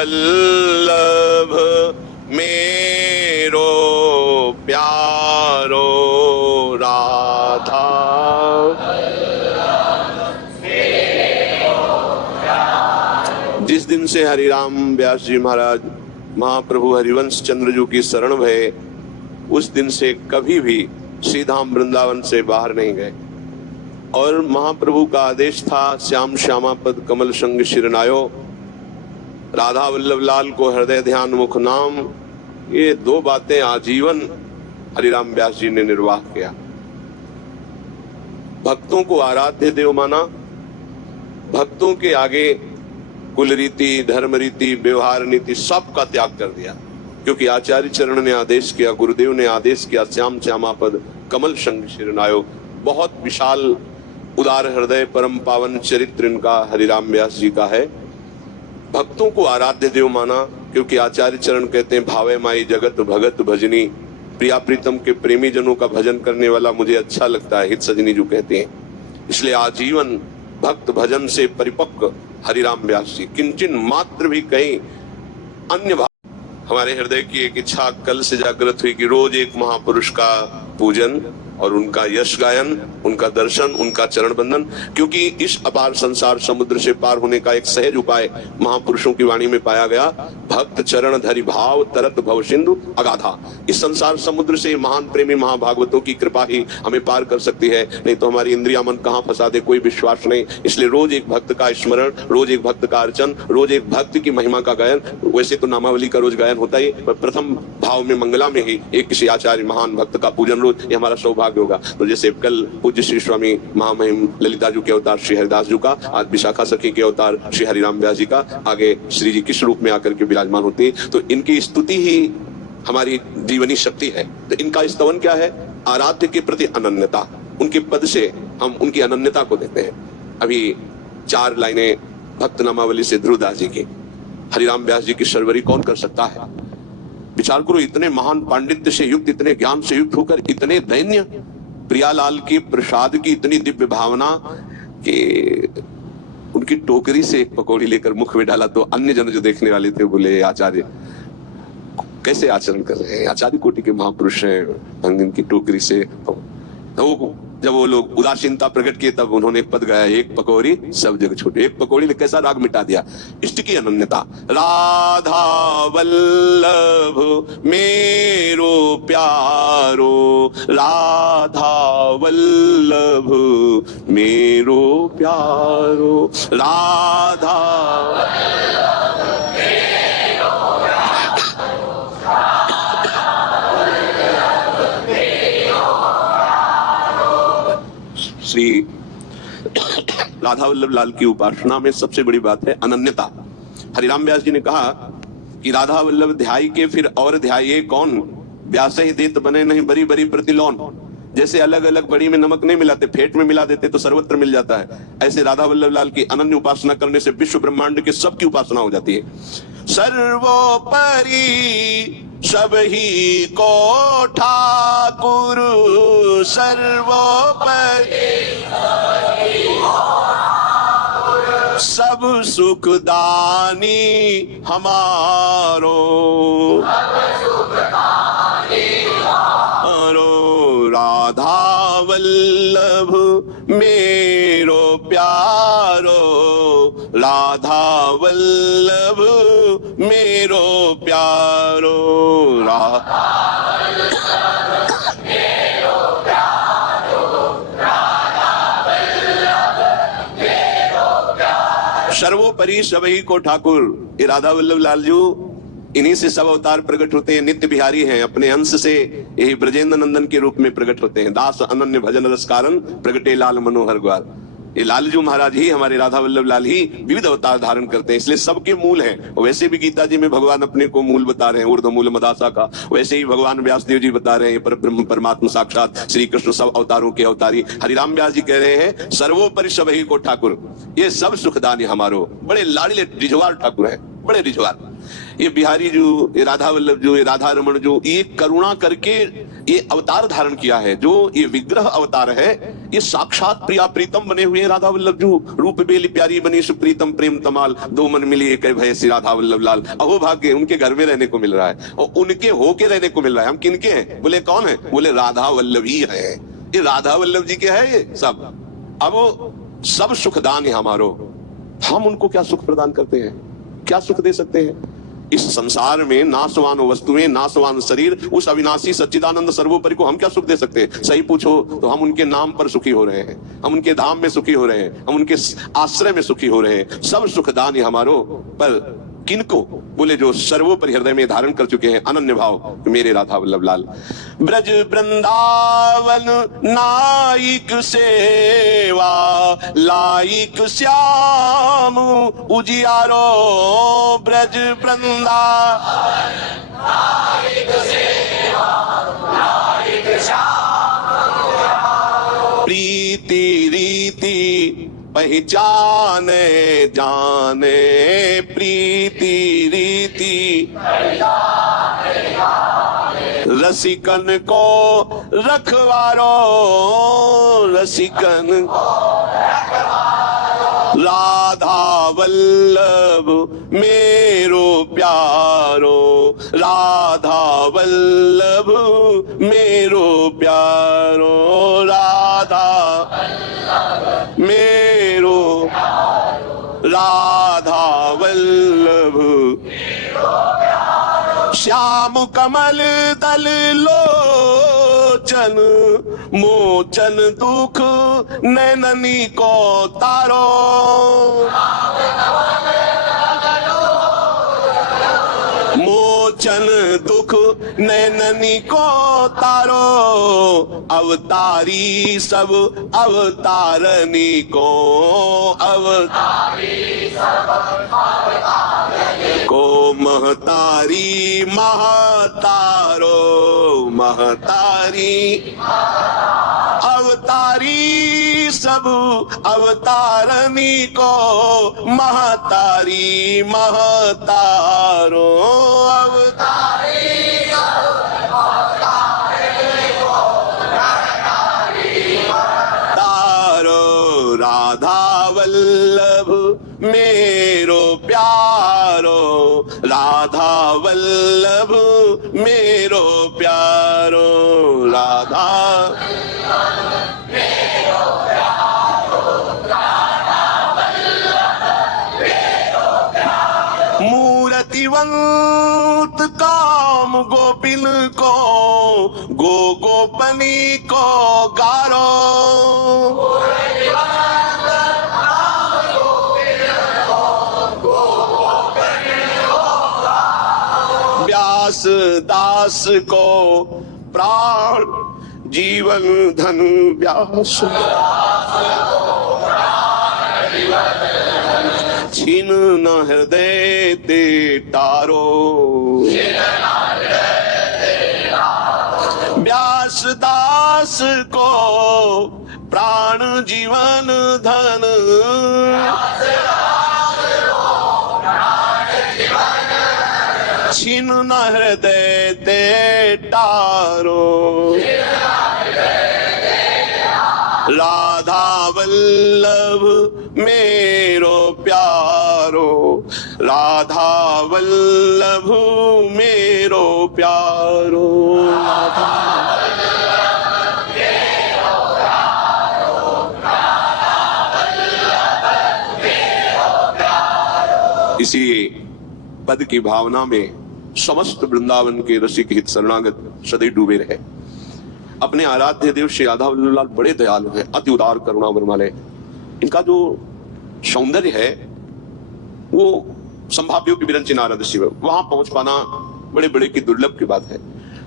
वल्लभ मेरो प्यारो राधा। जिस दिन से हरिराम व्यास जी महाराज महाप्रभु हरिवंश चंद्रजू की शरण भये, उस दिन से कभी भी श्रीधाम वृंदावन से बाहर नहीं गए। और महाप्रभु का आदेश था, श्याम श्यामा पद कमल संग शिरनायो, राधा वल्लभ लाल को हृदय ध्यान मुख नाम। ये दो बातें आजीवन हरिराम व्यास जी ने निर्वाह किया। भक्तों को आराध्य देव माना, भक्तों के आगे कुल रीति, धर्म रीति, व्यवहार नीति सब का त्याग कर दिया, क्योंकि आचार्य चरण ने आदेश किया, गुरुदेव ने आदेश किया, श्याम श्यामा पद कमल संग शिरनायो। बहुत विशाल उदार हृदय परम पावन चरित्र इनका हरिराम व्यास जी का है। भक्तों को आराध्य देव माना, क्योंकि आचार्य चरण कहते हैं, भावे माई जगत भगत भजनी, प्रिया प्रीतम के प्रेमी जनों का भजन करने वाला मुझे अच्छा लगता है, हित सजनी जो कहते हैं। इसलिए आजीवन भक्त भजन से परिपक्व हरिराम व्यास जी, किंचन मात्र भी कहीं अन्य भाव। हमारे हृदय की एक इच्छा कल से जागृत हुई कि रोज एक महापुरुष का पूजन और उनका यश गायन, उनका दर्शन, उनका चरण बंदन, क्योंकि इस अपार संसार समुद्र से पार होने का एक सहज उपाय महापुरुषों की वाणी में पाया गया। भक्त चरण धरि भाव तरत भव सिंधु अगाधा। इस संसार समुद्र से महान प्रेमी महाभागवतों की कृपा ही हमें पार कर सकती है, नहीं तो हमारी इंद्रिया मन कहाँ फंसा दे कोई विश्वास नहीं। इसलिए रोज एक भक्त का स्मरण, रोज एक भक्त का अर्चन, रोज एक भक्त की महिमा का गायन। वैसे तो नामावली का रोज गायन होता ही, पर प्रथम भाव में मंगला में ही एक किसी आचार्य महान भक्त का पूजन रोज, ये हमारा सौभाग्य होगा। तो जैसे कल पूज्य श्री स्वामी महामहिम ललिता जी के अवतार श्री हरिदास जी का, आज विशाखा सखी के अवतार श्री हरिराम व्यास जी का, आगे श्री जी किस रूप में आकर के विराजमान होते हैं, तो इनकी स्तुति ही हमारी जीवनी शक्ति है। तो इनका स्तवन क्या है? आराध्य के प्रति अनन्यता। उनके पद से हम उनकी अनन्यता को देते हैं। अभी 4 लाइनें भक्त नामावली से ध्रुवदास जी की। हरिराम व्यास जी की सरवरी कौन कर सकता है? विचार करो, इतने महान पांडित्य से युक्त, इतने ज्ञान से युक्त होकर इतने दैन्य, प्रियालाल की प्रसाद की इतनी दिव्य भावना कि उनकी टोकरी से एक पकौड़ी लेकर मुख में डाला तो अन्य जन जो देखने वाले थे बोले, आचार्य कैसे आचरण कर रहे हैं, आचार्य कोटि के महापुरुष हैं, इनकी टोकरी से। तो जब वो लोग उदासीनता प्रकट किए तब उन्होंने एक पद गाया, एक पकौड़ी सब जग छूटे। एक पकौड़ी ने कैसा राग मिटा दिया, इष्ट की अनन्यता। राधा वल्लभ मेरो प्यारो, राधा वल्लभ मेरो प्यारो, राधा श्री राधा वल्लभ लाल की उपासना में सबसे बड़ी बात है अनन्यता। हरिराम व्यास जी ने कहा कि राधा वल्लभ ध्याई के फिर और ध्याये कौन, व्यास ही देत बने नहीं बरी बरी प्रतिलोन। जैसे अलग अलग बड़ी में नमक नहीं मिलाते, फेंट में मिला देते तो सर्वत्र मिल जाता है, ऐसे राधा वल्लभ लाल की अनन्य उपासना करने से विश्व ब्रह्मांड के सबकी उपासना हो जाती है। सर्वोपरि सब ही को ठाकुर, सर्वोपरि सब सुखदानी हमारो, राधा वल्लभ मेरो प्यारो, राधा वल्लभ मेरो प्यारो, राधा वल्लभ मेरो प्यारो, राधा वल्लभ मेरो प्यारो। सर्वोपरि सबही को ठाकुर। ये राधा वल्लभ लाल जी इन्हीं से सब अवतार प्रकट होते हैं, नित्य बिहारी हैं, अपने अंश से यही ब्रजेंद्र नंदन के रूप में प्रकट होते हैं। दास अनन्य भजन रस कारण प्रगटे लाल मनोहर ग्वाल। ये लालजू महाराज ही, हमारे राधा वल्लभ लाल ही विविध अवतार धारण करते हैं, इसलिए सबके मूल हैं। वैसे भी गीता जी में भगवान अपने को मूल बता रहे हैं, ऊर्ध्व मूल मदासा का, वैसे ही भगवान व्यासदेव जी बता रहे हैं पर ब्रह्म परमात्मा साक्षात श्री कृष्ण सब अवतारों के अवतारी। हरिराम व्यास जी कह रहे हैं सर्वोपरि सबही को ठाकुर, ये सब सुखदानी हमारो। बड़े लाड़िले रिझवार ठाकुर है, बड़े रिझवार। ये बिहारी जो, ये राधा वल्लभ जो, ये राधा रमण जो, ये करुणा करके ये अवतार धारण किया है। जो ये विग्रह अवतार है, ये साक्षात प्रिया प्रीतम बने हुए हैं राधा वल्लभ जो। रूप बेली प्यारी बनी सुप्रीतम प्रेम तमाल, दो मन मिली एक भय श्री राधा वल्लभ लाल। अहो भाग्य, उनके घर में रहने को मिल रहा है और उनके होके रहने को मिल रहा है। हम किनके हैं? बोले कौन है? बोले राधा वल्लभ ही है। ये राधा वल्लभ जी के है ये सब। अब सब सुखदान है हमारो, हम उनको क्या सुख प्रदान करते हैं? क्या सुख दे सकते हैं? इस संसार में नाशवान वस्तुएं, नाशवान शरीर, उस अविनाशी सच्चिदानंद सर्वोपरि को हम क्या सुख दे सकते हैं? सही पूछो तो हम उनके नाम पर सुखी हो रहे हैं, हम उनके धाम में सुखी हो रहे हैं, हम उनके आश्रय में सुखी हो रहे हैं। सब सुखदान है हमारो, पर किनको? बोले जो सर्वोपरि हृदय में धारण कर चुके हैं अनन्य भाव, मेरे राधा वल्लभ लाल। ब्रज वृंदावन नाइक सेवा, लाइक श्याम उजियारो। ब्रज वृंदावन नाइक सेवा, लाइक श्याम उजियारो। प्रीति रीति पहचाने जाने, प्रीति रीति रसिकन को रखवारो, रसिकन राधा वल्लभ मेरो प्यारो, राधा वल्लभ मेरो प्यारो, राधा मेरो, राधा वल्लभ। श्याम कमल दल लोचन, मोचन दुख नैननी को तारो। मोचन दुख नैननी को तारो, अवतारी सब अवतारनी को, अवतारी सब अवतारनी को, महतारी महतारो, महतारी अवतारी सब अवतारनी को, महतारी महतारो, अवतारी तारो। राधा वल्लभ मेरो प्यारो, राधा वल्लभ मेरो प्यारो, राधा मूर्तिवंत काम गोपिन को, गो गोपनी को गारो। व्यास दास को प्राण जीवन धन, व्यास छीन न हृदय ते तारो। व्यास दास को प्राण जीवन धन, छीन न हृदय ते तारो। राधा वल्लभ मेरो प्यारो, राधा वल्लभ मेरो प्यारो, राधा इसी पद की भावना में समस्त वृंदावन के रसिक हित शरणागत सदैव डूबे रहे। अपने आराध्य देव श्री राधा वल्लभ लाल बड़े दयालु हैं, अति उदार करुणा वाले। इनका जो सौंदर्य है वो संभाव्यों की विरंची नारद शिव, वहां पहुंच पाना बड़े बड़े की दुर्लभ की बात है।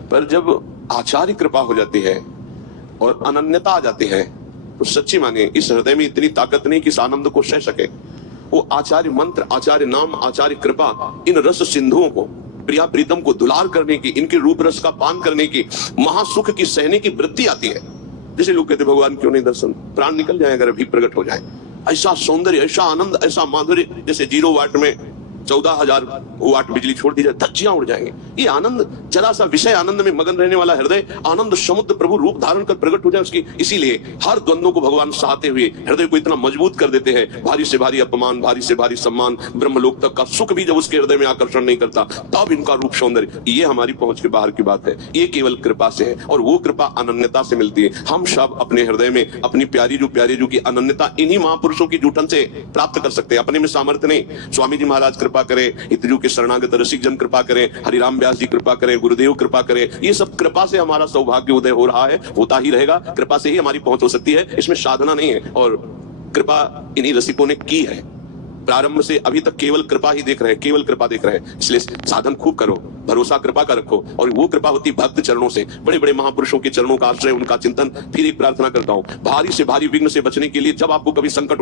पर जब आचार्य कृपा हो जाती है और अनन्यता आ जाती है तो सच्ची माने इस हृदय में इतनी ताकत नहीं कि इस आनंद को सह सके। वो आचार्य मंत्र, आचार्य नाम, आचार्य कृपा, इन रस सिंधुओं को, प्रिया प्रीतम को दुलार करने की, इनके रूप रस का पान करने की, महासुख की सहने की वृत्ति आती है। जैसे लोग कहते भगवान क्यों नहीं दर्शन, प्राण निकल जाए अगर अभी प्रकट हो जाए। ऐसा सौंदर्य, ऐसा आनंद, ऐसा माधुर्य, जैसे 0 वाट में 14,000 वाट बिजली छोड़ दी जाए, धज्जियां उड़ जाएंगे। ये आनंद, जरा सा विषय आनंद में मगन रहने वाला हृदय आनंद समुद्र प्रभु रूप धारण कर प्रकट हो जाए उसकी। इसीलिए हर द्वंद्वों को भगवान सहते हुए हृदय को इतना मजबूत कर देते हैं। भारी से भारी अपमान, भारी से भारी सम्मान, ब्रह्मलोक तक का सुख भी जब उसके हृदय में आकर्षण नहीं करता, तब इनका रूप सौंदर्य, ये हमारी पहुंच के बाहर की बात है। ये केवल कृपा से है, और वो कृपा अनन्यता से मिलती है। हम सब अपने हृदय में अपनी प्यारी जो की अनन्यता इन्हीं महापुरुषों की जूठन से प्राप्त कर सकते हैं, अपने में सामर्थ्य नहीं। स्वामी जी महाराज कृपा करें, हितजू के शरणागत रसिक जन कृपा करें, हरिराम व्यास जी कृपा करें, गुरुदेव कृपा करें। ये सब कृपा से हमारा सौभाग्य उदय हो रहा है, होता ही रहेगा। कृपा से ही हमारी पहुंच हो सकती है, इसमें साधना नहीं है। और कृपा इन्हीं रसिकों ने की है। प्रारंभ से अभी तक केवल कृपा ही देख रहे हैं, केवल कृपा देख रहे हैं। इसलिए साधन खूब करो, भरोसा कृपा का रखो, और वो कृपा होती भक्त चरणों से। बड़े बड़े महापुरुषों के चरणों का आश्रय, उनका चिंतन। फिर एक प्रार्थना करता हूं, भारी से भारी विघ्न से बचने के लिए जब आपको कभी संकट हो,